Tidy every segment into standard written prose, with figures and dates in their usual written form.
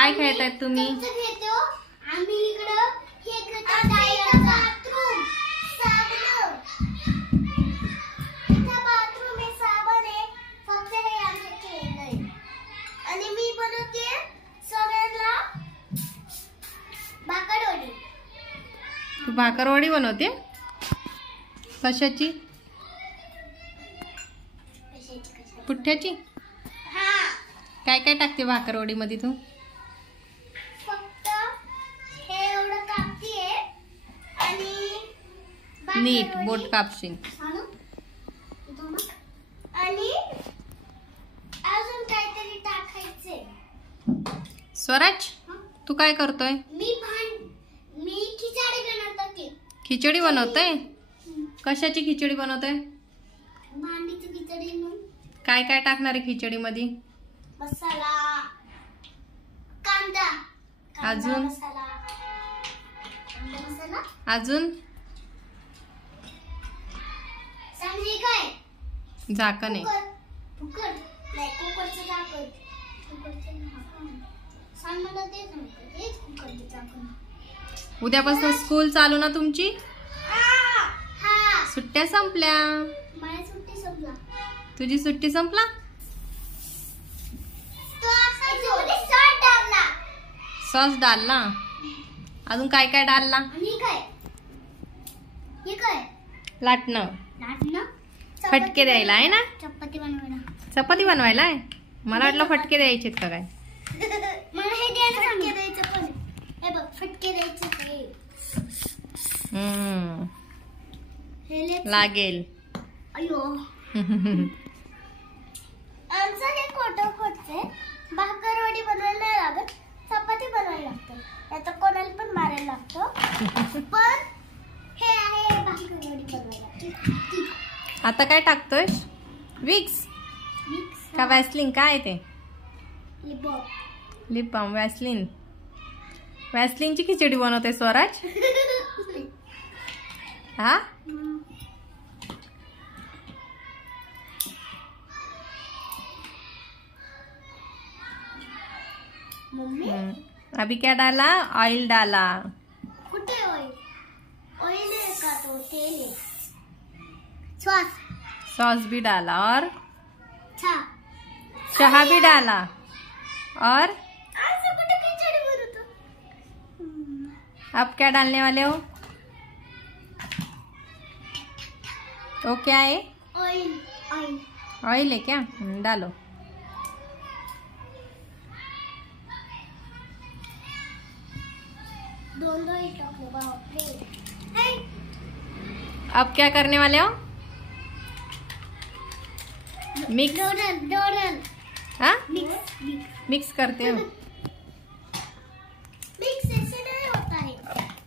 काय खेळतायत तुम्ही? आम्ही इकडं हे खेळतो बाथरूम साबण. इथं बाथरूम आहे, साबण आहे, फक्त हे आमचं खेळणं. आणि मी बनवते सगळ्यांना भाकरवडी. तू भाकरवडी बनवते? कशाची? पुठ्ठ्याची? हा. काय काय टाकते भाकरवडी मध्ये तू? फक्त हे एवढं कापतीये आणि नीट बोट कापशील. आणि अजून काहीतरी टाकायचे. स्वराज, तू काय करतोय? मी खिचडी बनवते. खिचडी बनवतोय? कशाची खिचडी बनवतोय? भांडीची खिचडी. मग काय काय टाकणार आहे खिचडी मध्ये? मसाला, कांदा, अजून? मसाला, मसाला. अजून? समजी काय? झाकण आहे. कुकर नाही, कुकरचं झाकण. कुकरचं झाकण सांग मला. तेच म्हणते, तेच कुकरचं झाकण. उद्यापासून स्कूल चालू ना तुमची? हा. सुट्ट्या संपल्या. माझी सुट्टी संपला. तुझी सुट्टी संपला? तो असा सॉस टाकला. सॉस डालला. अजून काय काय डालला? आणि काय? हे काय? लाटणं. लाटणं. फटके द्यायला आहे ना? चपाती बनवायला. चपाती बनवायला आहे? मला वाटलं फटके द्यायचे का काय? मला हे द्यायला फटके द्यायचं पण. हे बघ, फटके द्यायचं ते. लागेल. अयो. आमचं हे खोटं खोटते. भाकरवडी बनवायला नाही लागत, चपाती बनवायला लागतं. आता कोणाला पण मारायला लागतं. पण हे आहे भाकरवडी बनवायला. आता काय टाकतोय? विक्स का वॅसलिन? काय ते? Lip balm. वॅसलिन. वॅसलिनची खिचडी बनवते स्वराज? हा. अभी क्या डाला? ऑयल डाला. कुठे ऑयल? ऑयल है का? तो तेल है. सॉस. सॉस भी डाला और अच्छा, शहा भी डाला और ऐसे कुठे खिचडी बनवतो? अब क्या डालने वाले हो? तो क्या है? ऑयल. ऑयल. ऑयल है क्या? डालो. दोनों ही टाकलो. बापरे. अब क्या करने वाले हो? मिक्स. डोनट. हाँ, मिक्स. मिक्स करते हो. मिक्स ऐसे नहीं होता है.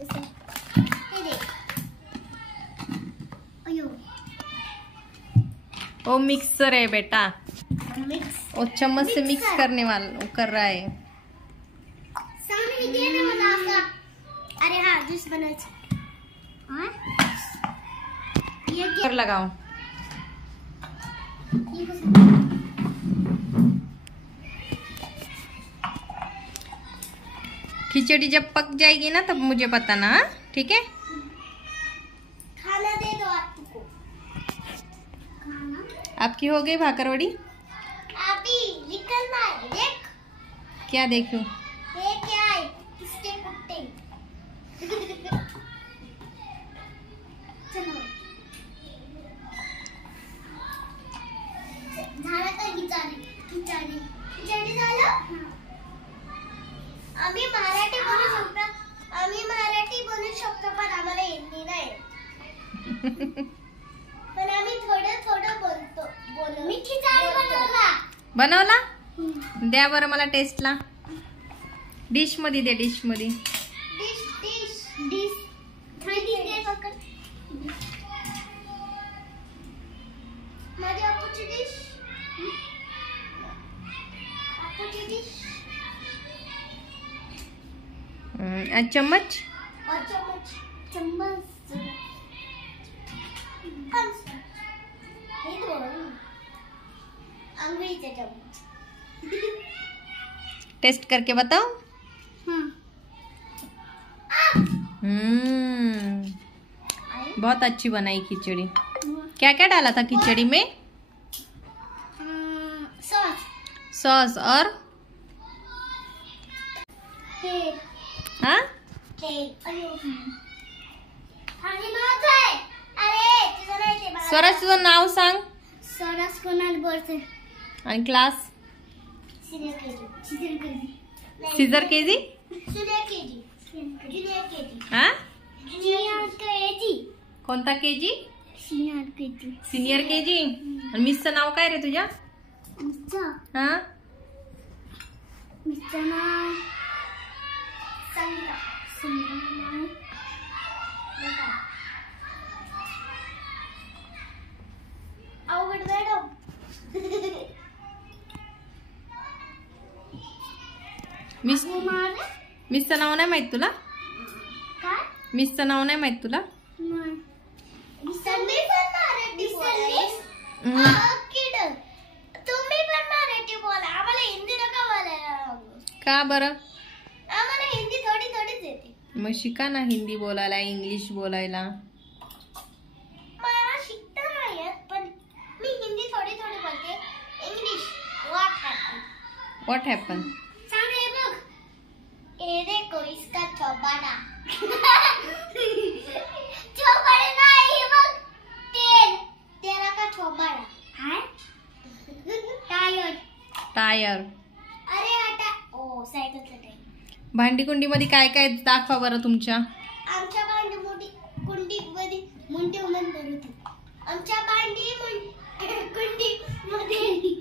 ऐसे. ये देख. अयो. वो मिक्सर है बेटा. मिक्स. वो चम्मच से मिक्स करने वाला कर रहा है. सामने दे ना मला असा. अरे हाँ, जूस बनायचं. ये कर लगाओ. खिचड़ी जब पक जाएगी ना तब मुझे बताना. हाँ, ठीक है? खाना दे दो आपको. खाना. आपकी हो गई भाकरवड़ी? अभी निकलना है. देख. क्या देखूं? ये क्या है? किसके कुत्ते? चलो. झालं का खिचडी? खिचडी झालं? आम्ही मराठी बोलू शकतो. पण आम्हाला हिंदी नाही. पण आम्ही थोडं बोलतो. मी खिचडी बनवला. द्या बरं मला टेस्टला. डिश मध्ये दे. डिश मध्ये. डिश. थोडी दे फक्त. माझी आपूची डिश. चम्मच. और चम्मच. अंग्रेजी चम्मच. टेस्ट करके बताओ. बहुत अच्छी बनाई खिचड़ी। क्या क्या डाला था खिचड़ी में? सॉस और हाँ स्वराज तुझं नाव सांग। स्वराज कोणाल बोलते आणि क्लास सीजर केजी हा कोणता केजी? Senior KG. आणि मिसचं नाव काय रे तुझ्या? हा मिसचं नाव अवघड मॅडम मिसचं नाव नाही माहित तुला? मिसचं नाव नाही माहित तुला? तुम्ही पण मराठी बोला, आम्हाला हिंदी नका बोलायला। का बरं? आम्हाला हिंदी थोडी थोडीच येते। मग शिका ना हिंदी बोलायला, इंग्लिश बोलायला। मला शिकता नाही येत, पण मी हिंदी थोडी थोडी बोलते। इंग्लिश व्हॉट हॅपन सांग हे बघ। ये देखो इसका चौबाड़ा चौबाड़ा नाही बघ, तेरा का चौबाड़ा है टायर टायर। अरे हटा ओ सायकलचा टायर। भांडी कुंडी मध्ये काय काय दाखवा बरं तुमच्या। आमच्या भांडी कुंडी मध्ये मुंडी होती। आमच्या भांडी कुंडी मध्ये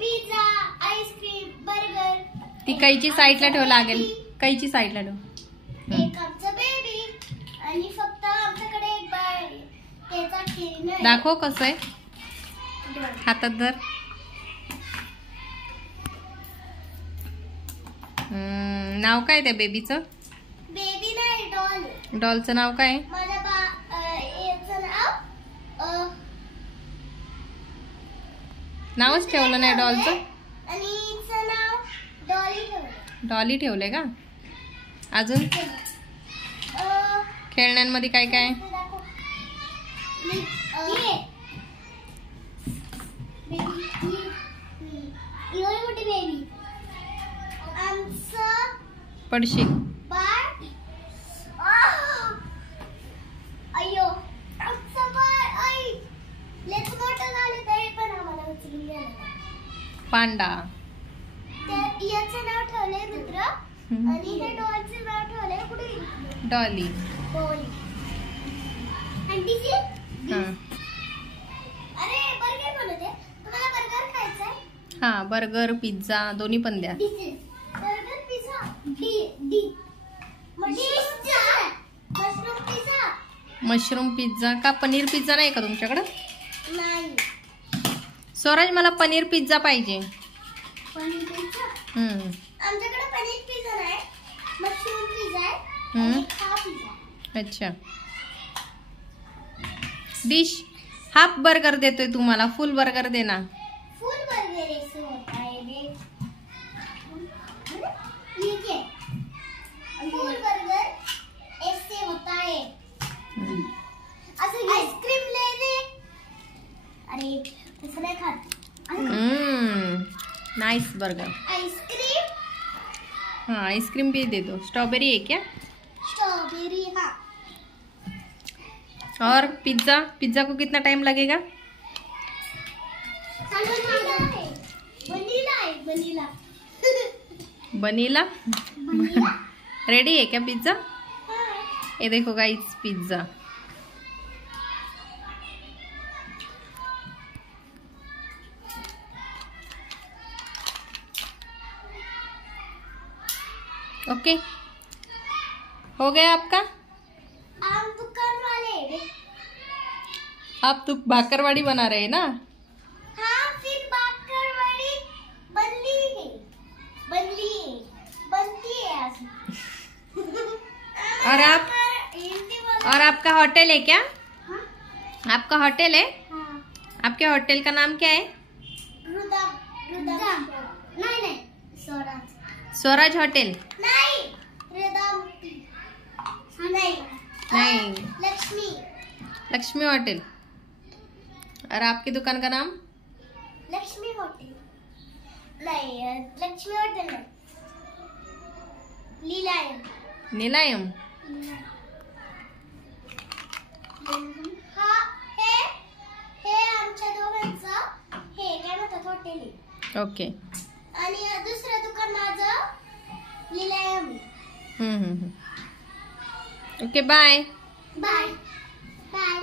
पिझ्झा, आईस्क्रीम, बर्गर। ती कैची साईडला ठेव लागेल, कैची साईडला ठेव। एक आमचं बेबी आणि फक्त आमच्याकडे एक बाळ, त्याचा खेळणं आहे। दाखव कसं आहे, हातात धर। नाव काय त्या बेबीचं? बेबी नाही, डॉल। डॉलचं नाव काय? माझ्या याचं नावच ठेवलं नाही डॉलचं, आणि हिचं नाव डॉली ठेवलं। डॉली ठेवलंय का? अजून खेळण्यांमध्ये काय काय? मोठी बेबी आमचं पडशी बाळ। अय्यो आमचं बाळ आई लेच मोठं झाले तरी पण आम्हाला उचलून गेलं। पांडा। याचं नाव ठेवलंय रुद्र आणि हे डॉलचं नाव ठेवलंय कुठे डॉली। आंटीची अरे बर्गर बनवते, तुम्हाला बर्गर खायचंय? हा बर्गर पिझ्झा दोन्ही पण द्या। Burger pizza mushroom pizza. Mushroom pizza का? पनीर पिझ्झा नाही का तुमच्याकडे? नाही स्वराज मला पनीर पिझ्झा पाहिजे। पनीर पिझ्झा आमच्याकडे पनीर पिझ्झा नाही, मशरूम पिझ्झा आहे आणि खा पिझ्झा। अच्छा डिश हाफ बर्गर देतोय तुम्हाला, फुल बर्गर दे ना। फुल बर्गर ऐसे होता है रे, ठीक है फुल बर्गर ऐसे होता है। असं आईस्क्रीम ले दे। अरे तसं नाही खात। Nice burger. आइसक्रीम हाँ आइसक्रीम भी दे दो। स्ट्रॉबेरी है क्या? स्ट्रॉबेरी हाँ। और पिज्जा, पिज्जा को कितना टाइम लगेगा? वनीला है वनीला। वनीला रेडी है क्या पिज्जा? हाँ। ये देखो गाइस पिज्जा। ओके हो गया आपका? आप दुकान वाले आप तो भाकरवाड़ी बना रहे हैं ना? हाँ फिर भाकरवाड़ी बनती है आज। और आपका होटल है क्या? हाँ? आपका होटल है? हाँ। आपके होटल का नाम क्या है? नहीं स्वराज। स्वराज होटल। नहीं नहीं, लक्ष्मी लक्ष्मी होटल। और आपकी दुकान का नाम? लक्ष्मी होटल नहीं, लक्ष्मी होटल नहीं, लीलायम। नीलायम। हा हे आमच्या दोघांचं हे काय म्हणतात हॉटेल आहे। ओके। आणि दुसरं दुकान माझं लीलायम आहे। Okay, bye bye bye.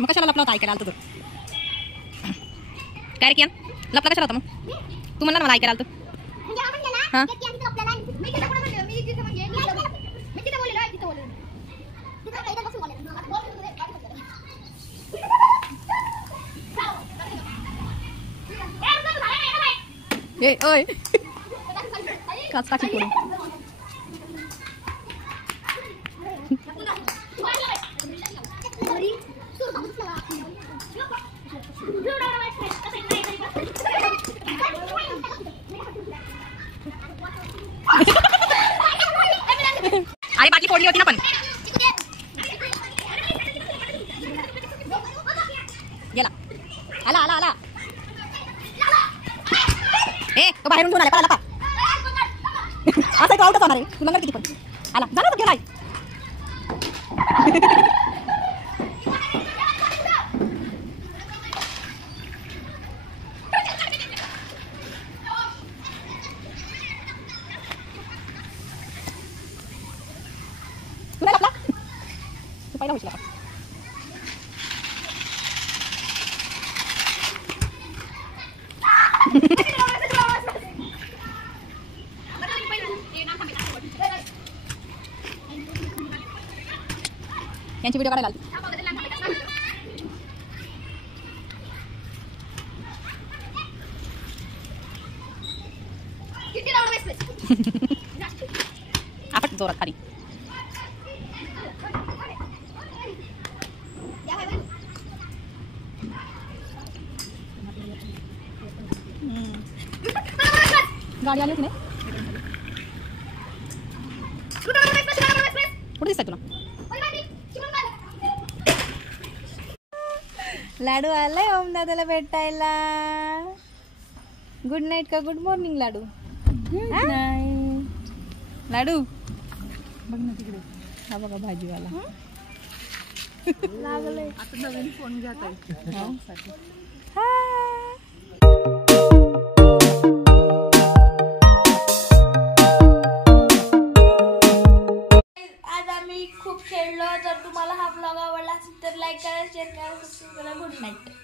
मग कशाला लपला होता ऐकायला आलतो तू? काय रे कियान, लपला कशाला होता मग? तू म्हणला ना मला ऐकायला आलतो. हा ए ओय काच टाकी पडून. अरे बाटली फोडली होती ना पण. गेला, आला आला आला. ए तो बाहेरून घेऊन आला, लपा असं तो आउटच होणार आहे. तू नंतर किती पण आला झाला तो गेलाय. तुला लपला तू पहिला होशील. यांची व्हिडिओ काढायला आपण जोरात खाली. गाडी आली होती ना, कुठे दिसतंय तुला? लाडू आलाय ओम दादाला भेटायला. गुड नाईट का गुड मॉर्निंग लाडू? गुड नाईट लाडू. बघ ना तिकडे, हा बघा भाजीवाला लागले. आता नवीन फोन घेत आहे. आज आम्ही खूप खेळलो. जर तुम्हाला हा ब्लॉग आवडला असेल तर लाईक करा, शेअर करा, सबस्क्राईब करा. Good night.